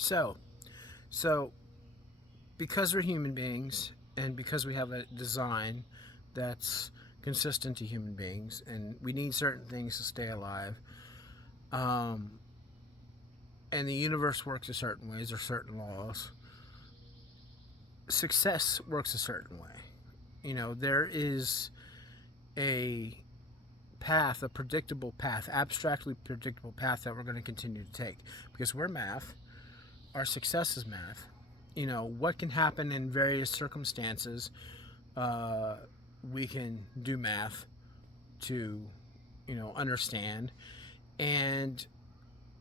So, so because we're human beings and because we have a design that's consistent to human beings and we need certain things to stay alive, um, and the universe works a certain ways or certain laws, success works a certain way. There is a path, a predictable path, abstractly predictable path that we're going to continue to take because we're math. Our success is math. What can happen in various circumstances, uh, we can do math to, understand, and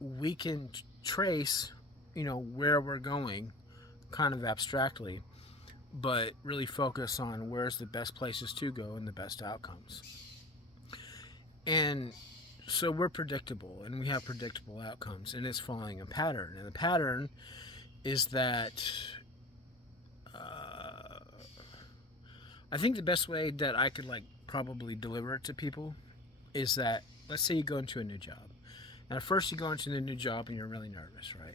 we can trace, where we're going kind of abstractly, but really focus on where's the best places to go and the best outcomes. And so we're predictable and we have predictable outcomes, and it's following a pattern. And the pattern is that uh, I think the best way that I could probably deliver it to people is that, let's say you go into a new job. And at first you go into the new job and you're really nervous, right?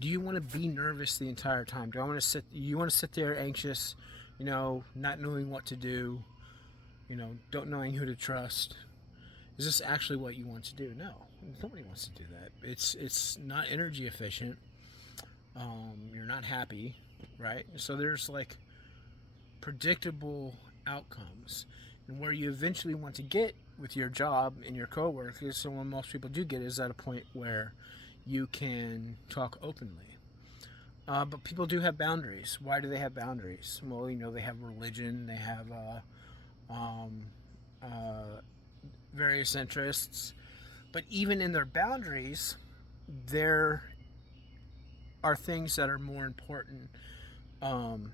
Do you want to be nervous the entire time? Do I want to sit? You want to sit there anxious, not knowing what to do, don't knowing who to trust? Is this actually what you want to do? No, nobody wants to do that. It's not energy efficient. You're not happy, right? So there's predictable outcomes, and where you eventually want to get with your job and your coworkers. So when most people do get is at a point where you can talk openly. But people do have boundaries. Why do they have boundaries? Well, they have religion, they have um, uh, various interests. But even in their boundaries, there are things that are more important um,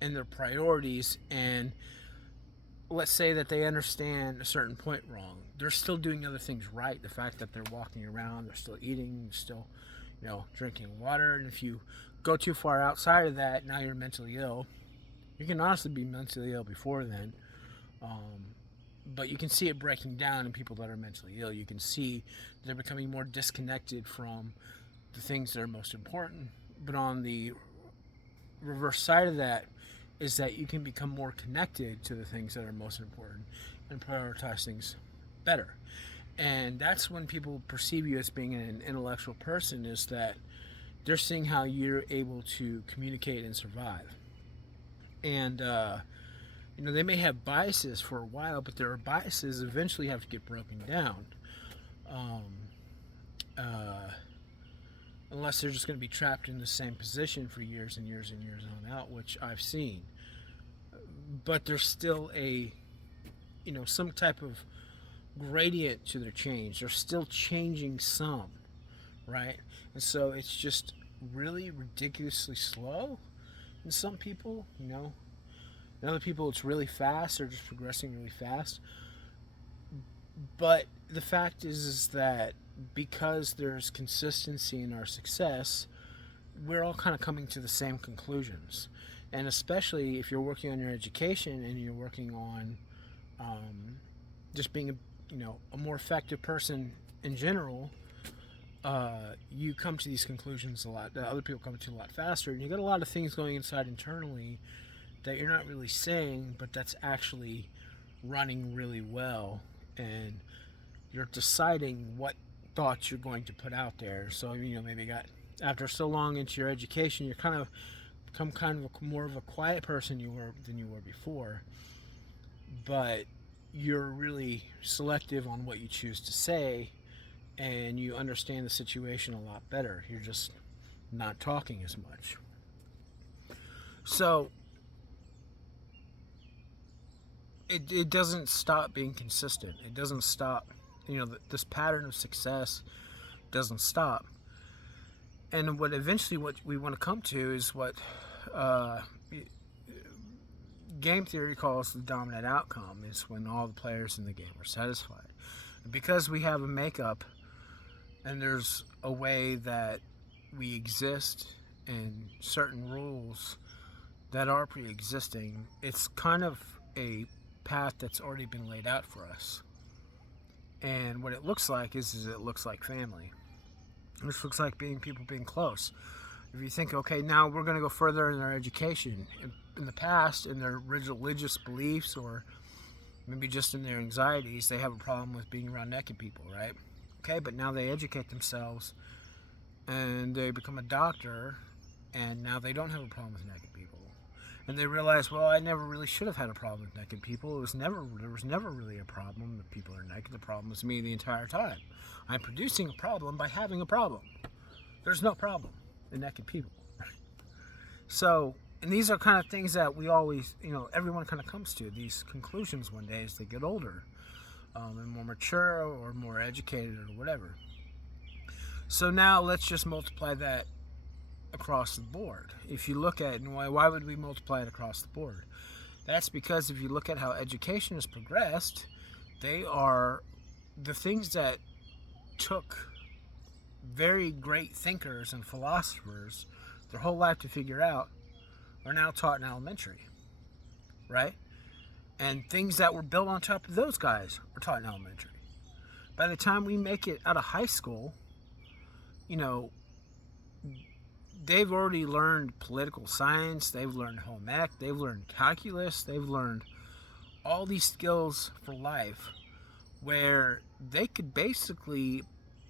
in their priorities. And let's say that they understand a certain point wrong. They're still doing other things right. The fact that they're walking around, they're still eating, still, drinking water. And if you go too far outside of that, now you're mentally ill. You can honestly be mentally ill before then. But you can see it breaking down in people that are mentally ill. You can see they're becoming more disconnected from the things that are most important. But on the reverse side of that is that you can become more connected to the things that are most important and prioritize things better. And that's when people perceive you as being an intellectual person, is that they're seeing how you're able to communicate and survive. And they may have biases for a while, but their biases eventually have to get broken down. Um, uh, Unless they're just going to be trapped in the same position for years and years and years on out, which I've seen. But there's still some type of gradient to their change. They're still changing some, right? And so it's just really ridiculously slow in some people, In other people, it's really fast. They're just progressing really fast. But the fact is that because there's consistency in our success, we're all kind of coming to the same conclusions. And especially if you're working on your education and you're working on just being a more effective person in general, you come to these conclusions a lot that other people come to a lot faster. And you got a lot of things going inside internally that you're not really saying, but that's actually running really well, and you're deciding what thoughts you're going to put out there. So maybe after so long into your education, you're kind of become kind of more of a quiet person than you were before, but you're really selective on what you choose to say, and you understand the situation a lot better. You're just not talking as much. So it doesn't stop being consistent. It doesn't stop. This pattern of success doesn't stop. And what we want to come to is what uh, game theory calls the dominant outcome, is when all the players in the game are satisfied. And because we have a makeup and there's a way that we exist and certain rules that are pre-existing, it's kind of a path that's already been laid out for us. And what it looks like is it looks like family. This looks like people being close. If you think, okay, now we're going to go further in their education. In the past, in their religious beliefs, or maybe just in their anxieties, they have a problem with being around naked people, right? Okay, but now they educate themselves and they become a doctor, and now they don't have a problem with naked people. And they realize, well, I never really should have had a problem with naked people. There was never really a problem that people are naked. The problem was me the entire time. I'm producing a problem by having a problem. There's no problem in naked people. So, and these are kind of things that we always, everyone kind of comes to these conclusions one day as they get older, and more mature or more educated or whatever. So now let's just multiply that across the board. If you look at, and why would we multiply it across the board? That's because if you look at how education has progressed, they are the things that took very great thinkers and philosophers their whole life to figure out are now taught in elementary, right? And things that were built on top of those guys are taught in elementary. By the time we make it out of high school, they've already learned political science, they've learned home ec, they've learned calculus, they've learned all these skills for life where they could basically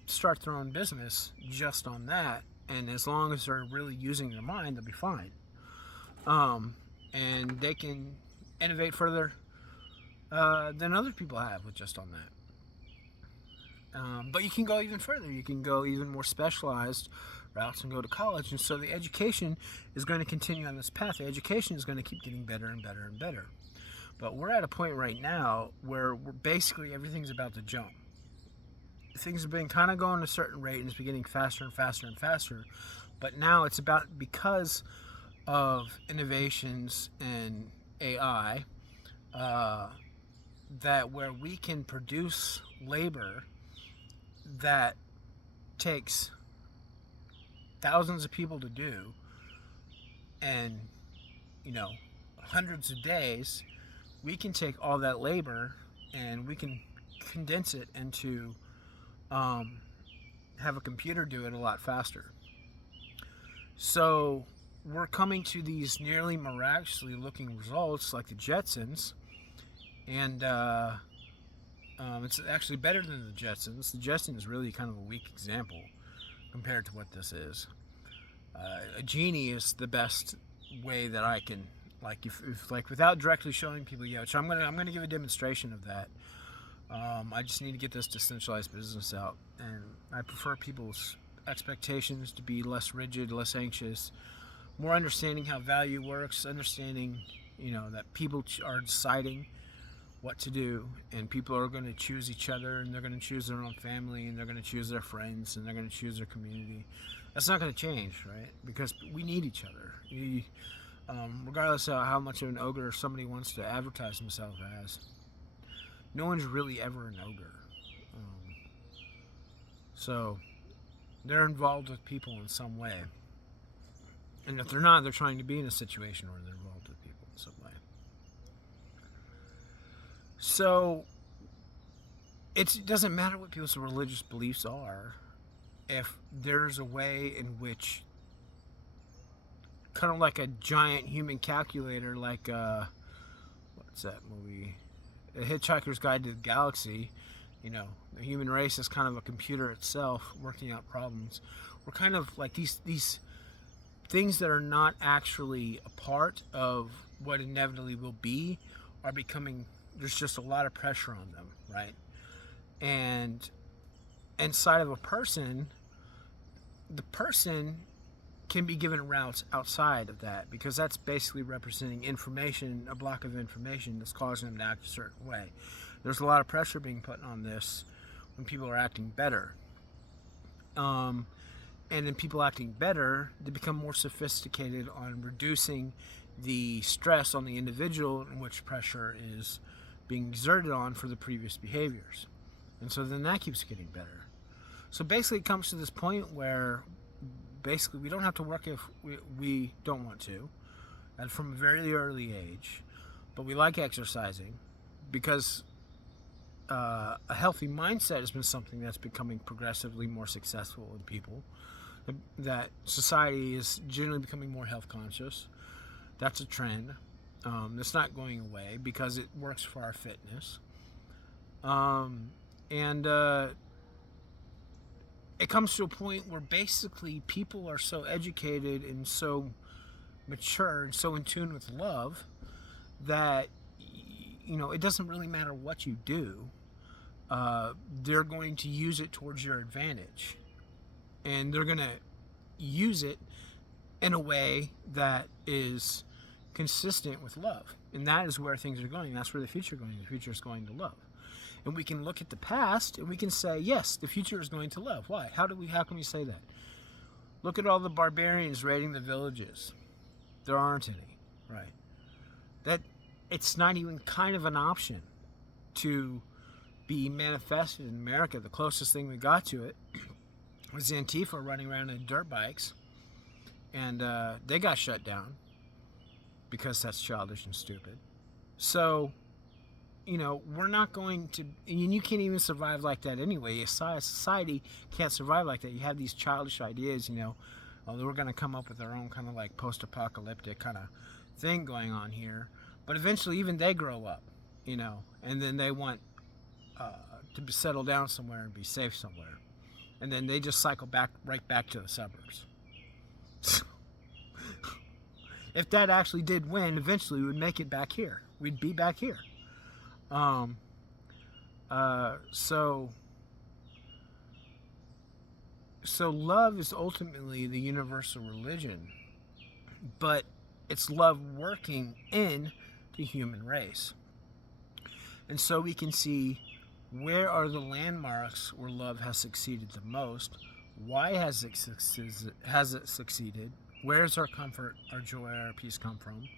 start their own business just on that, and as long as they're really using their mind, they'll be fine. And they can innovate further than other people have with just on that. But you can go even further. You can go even more specialized routes and go to college. And so the education is going to continue on this path. The education is going to keep getting better and better and better. But we're at a point right now where basically everything's about to jump. Things have been kind of going at a certain rate and it's been getting faster and faster and faster. But now it's about, because of innovations in AI, that where we can produce labor that takes thousands of people to do, and hundreds of days, we can take all that labor and we can condense it into have a computer do it a lot faster. So we're coming to these nearly miraculously looking results like the Jetsons, and it's actually better than the Jetsons. The Jetsons is really kind of a weak example compared to what this is. A genie is the best way that I can, if without directly showing people, which I'm gonna give a demonstration of that. I just need to get this decentralized business out, and I prefer people's expectations to be less rigid, less anxious, more understanding how value works, understanding that people are deciding what to do, and people are going to choose each other, and they're going to choose their own family, and they're going to choose their friends, and they're going to choose their community. That's not going to change, right? Because we need each other. Regardless of how much of an ogre somebody wants to advertise himself as, no one's really ever an ogre. So they're involved with people in some way. And if they're not, they're trying to be in a situation where they're involved with people in some way. So it doesn't matter what people's religious beliefs are, if there's a way in which, kind of like a giant human calculator, like what's that movie? A Hitchhiker's Guide to the Galaxy. The human race is kind of a computer itself working out problems. We're kind of like these things that are not actually a part of what inevitably will be are becoming, there's just a lot of pressure on them, right? And inside of a person, the person can be given routes outside of that, because that's basically representing information, a block of information that's causing them to act a certain way. There's a lot of pressure being put on this when people are acting better. And in people acting better, they become more sophisticated on reducing the stress on the individual in which pressure is being exerted on for the previous behaviors. And so then that keeps getting better. So basically it comes to this point where basically we don't have to work if we don't want to, and from a very early age, but we like exercising because a healthy mindset has been something that's becoming progressively more successful in people. That society is generally becoming more health conscious. That's a trend. That's not going away because it works for our fitness. And it comes to a point where basically people are so educated and so mature and so in tune with love that it doesn't really matter what you do. They're going to use it towards your advantage, and they're going to use it in a way that is consistent with love. And that is where things are going. That's where the future is going. The future is going to love. And we can look at the past and we can say, yes, the future is going to love. Why? How can we say that? Look at all the barbarians raiding the villages. There aren't any, right? That it's not even kind of an option to be manifested in America. The closest thing we got to it was Antifa running around in dirt bikes, and they got shut down because that's childish and stupid. So, we're not going to, and you can't even survive like that anyway. A society can't survive like that. You have these childish ideas, we're going to come up with our own kind of like post-apocalyptic kind of thing going on here. But eventually even they grow up, and then they want to settle down somewhere and be safe somewhere. And then they just cycle right back to the suburbs. If that actually did win, eventually we would make it back here. We'd be back here. So love is ultimately the universal religion, but it's love working in the human race. And so we can see where are the landmarks where love has succeeded the most. Why has it succeeded? Where does our comfort, our joy, our peace come from?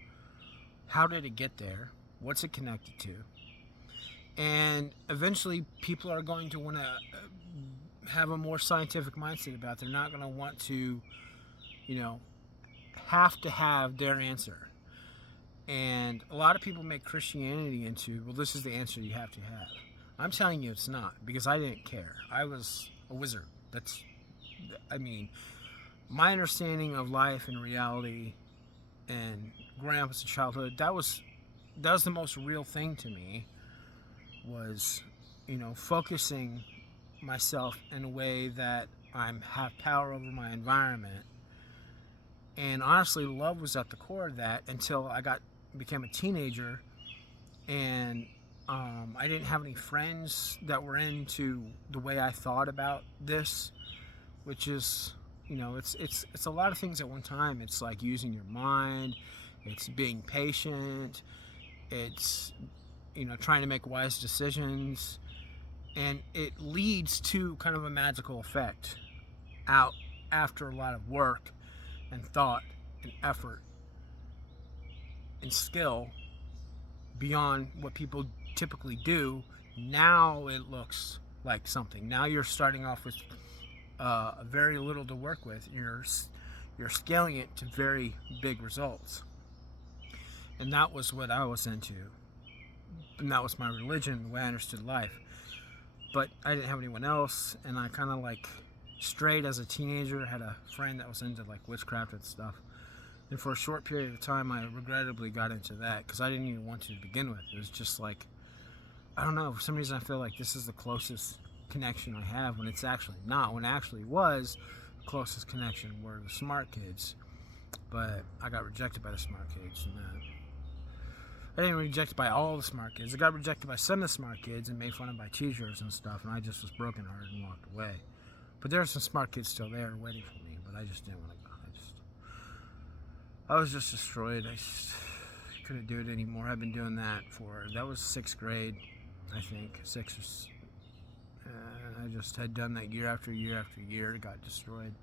How did it get there? What's it connected to? And eventually people are going to want to have a more scientific mindset about it. They're not going to want to, have to have their answer. And a lot of people make Christianity into, well, this is the answer you have to have. I'm telling you it's not, because I didn't care. I was a wizard. My understanding of life and reality and growing up as a childhood, that was the most real thing to me, was, focusing myself in a way that I have power over my environment. And honestly, love was at the core of that until I became a teenager, and I didn't have any friends that were into the way I thought about this, which is, it's a lot of things at one time. It's like using your mind, it's being patient, it's, trying to make wise decisions, and it leads to kind of a magical effect out after a lot of work and thought and effort and skill beyond what people typically do. Now it looks like something. Now you're starting off with very little to work with. You're scaling it to very big results. And that was what I was into. And that was my religion, the way I understood life. But I didn't have anyone else, and I kind of strayed as a teenager. I had a friend that was into witchcraft and stuff. And for a short period of time, I regrettably got into that because I didn't even want to begin with. It was just I don't know, for some reason I feel like this is the closest connection I have, when it's actually not. When it actually was, the closest connection were the smart kids. But I got rejected by the smart kids, and I didn't get rejected by all the smart kids. I got rejected by some of the smart kids and made fun of by teachers and stuff, and I just was brokenhearted and walked away. But there are some smart kids still there waiting for me, but I just didn't want to go. I was just destroyed. I just couldn't do it anymore. I've been doing that that was 6th grade, I think. I just had done that year after year after year. It got destroyed.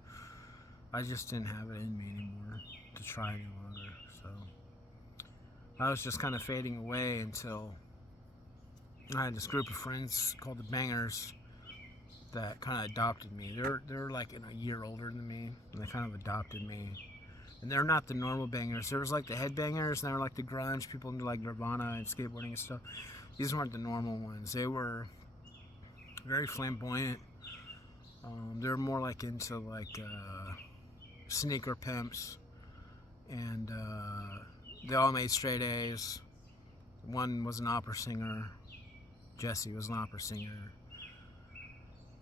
I just didn't have it in me anymore to try any longer. So I was just kind of fading away until I had this group of friends called the Bangers that kind of adopted me. They're like a year older than me, and they kind of adopted me. And they're not the normal bangers. There was the headbangers, and they were the grunge people into Nirvana and skateboarding and stuff. these weren't the normal ones. They were very flamboyant. They were more like into like sneaker pimps, and they all made straight A's. One was an opera singer. Jesse was an opera singer.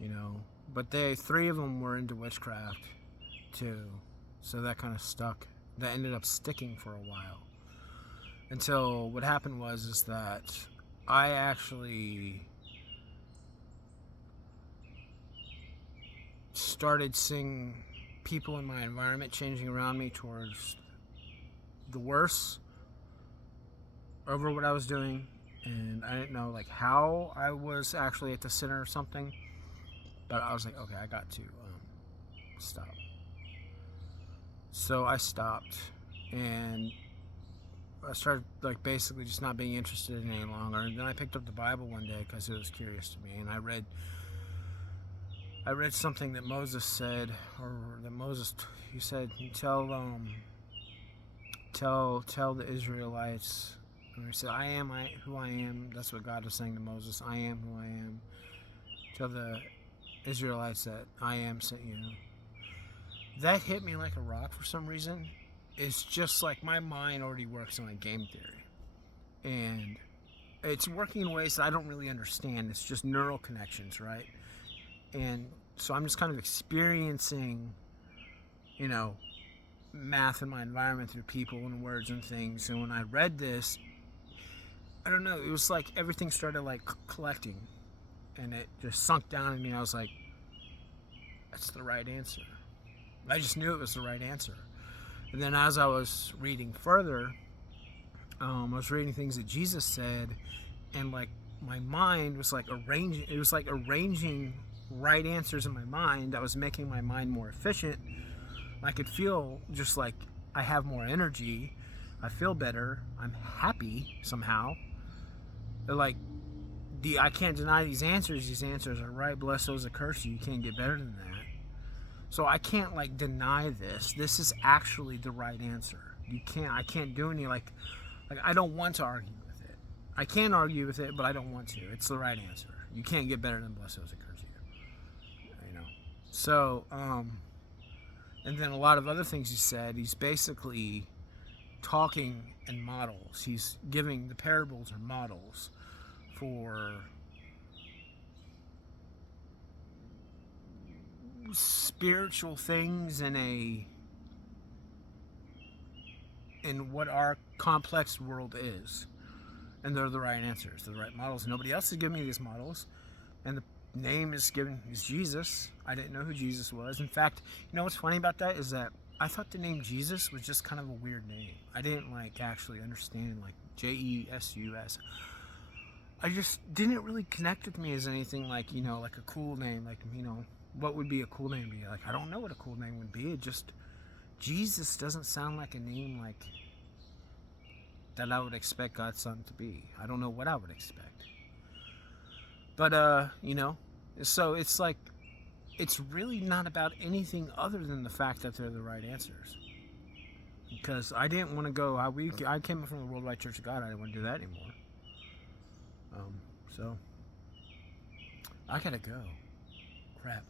You know, but three of them were into witchcraft too, so that kind of stuck. That ended up sticking for a while. Until what happened is that I actually started seeing people in my environment changing around me towards the worse over what I was doing, and I didn't know like how I was actually at the center of something, but I was like, okay, I got to stop. So I stopped, and I started like basically just not being interested in it any longer. And then I picked up the Bible one day because it was curious to me, and I read something that Moses said, or that he said, tell the Israelites. And he said, I am who I am. That's what God was saying to Moses. I am who I am. Tell the Israelites that I am sent you. That hit me like a rock for some reason. It's just like my mind already works on a game theory, and it's working in ways that I don't really understand. It's just neural connections, right? And so I'm just kind of experiencing, you know, math in my environment through people and words and things. And when I read this, I don't know, it was like everything started like collecting, and it just sunk down in me. I was like, that's the right answer. I just knew it was the right answer. And then as I was reading further, I was reading things that Jesus said, and like my mind was like arranging right answers in my mind. That was making my mind more efficient. I could feel just like I have more energy. I feel better. I'm happy somehow. They're like, I can't deny these answers. These answers are right. Bless those that curse you. You can't get better than that. So I can't like deny this. This is actually the right answer. I can't do any like I don't want to argue with it. I can argue with it, but I don't want to. It's the right answer. You can't get better than bless those that curse you. You know. So, and then a lot of other things he said, he's basically talking in models. He's giving the parables or models for spiritual things in what our complex world is, and they're the right answers, they're the right models. Nobody else has given me these models, and the name is Jesus. I didn't know who Jesus was. In fact, you know what's funny about that is that I thought the name Jesus was just kind of a weird name. I didn't like actually understand like Jesus. I just didn't really connect with me as anything like, you know, like a cool name, like, you know, what would be a cool name to be? Like, I don't know what a cool name would be. It just, Jesus doesn't sound like a name like that I would expect God's son to be. I don't know what I would expect. But, you know, so it's like, it's really not about anything other than the fact that they're the right answers. Because I didn't want to go, I came from the Worldwide Church of God. I didn't want to do that anymore. So, I gotta go. Crap.